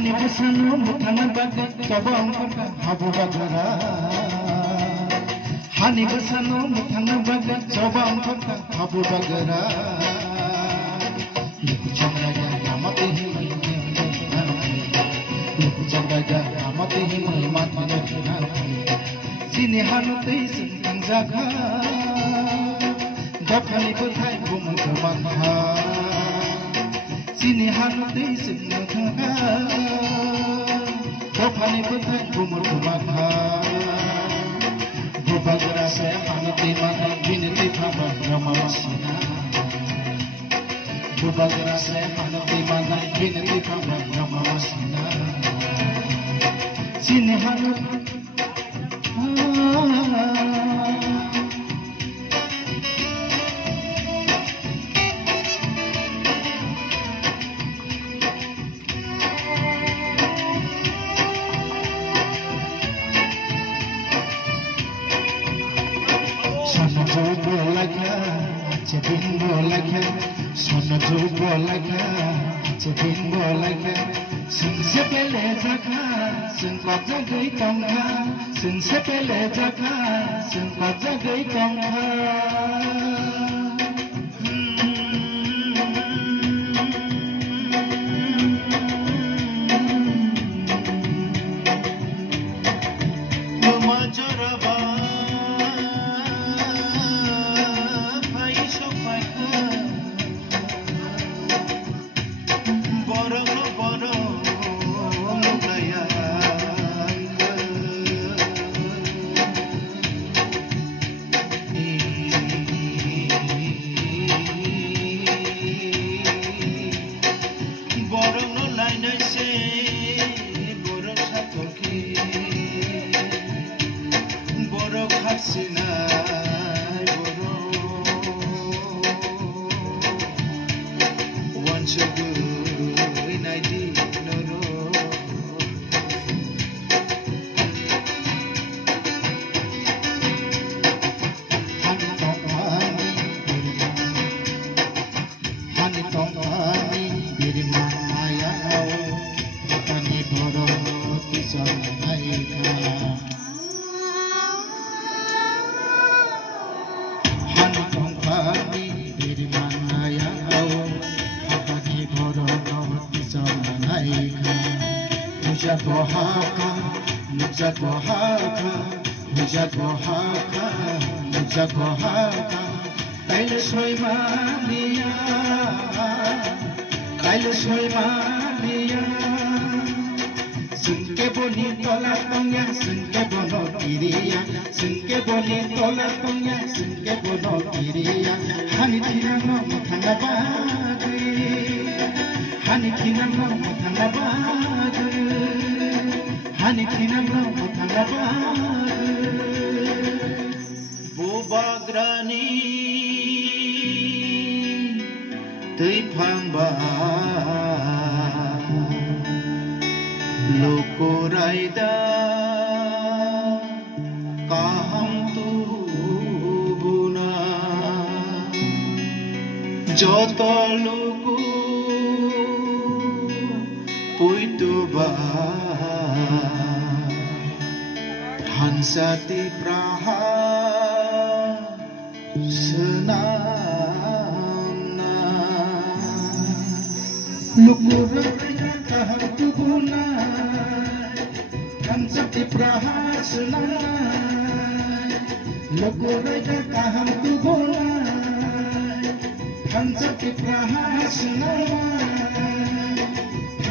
hani busanu mutana bagai coba angkota habu bagara hani busanu mutana bagai coba angkota habu bagara luku chandraga namate himai luku chandraga namate himai matne sini hanute sentang jaga dapani bagai bumu kemana sini hanute sentang jaga dapani bagai bumu kemana bubagara se hanute mana binti phaba ramamasina bubagara se hanute mana binti phaba ramamasina sini hanute Hansati praha senana lukur kahar tubuna Hansati praha senana lukur kahar tubuna Hansati praha senana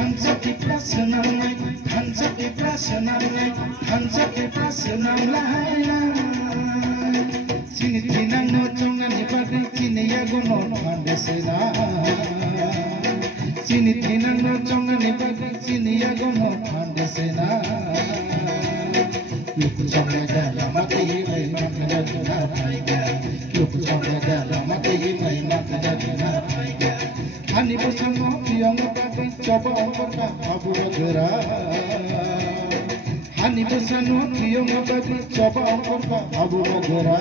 Hansati prasenana Hansati prasenana Hansati prasenana Sini tinang no chongan ibadah sini ya gono pandesena Sini tinang no chongan ibadah sini ya gono pandesena Luku chonga lamati mai makna juna thaiga Luku chonga lamati mai makna juna thaiga Hani busano yang pakai coba angkota habu bagara Hani busano yang pakai coba angkota habu bagara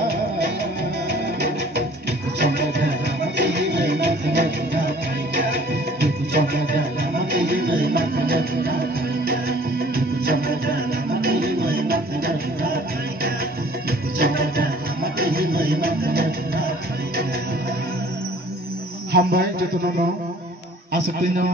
Luku chonga lamati mai makna juna thaiga Luku chonga lamati Hambai jatuh nono asetinya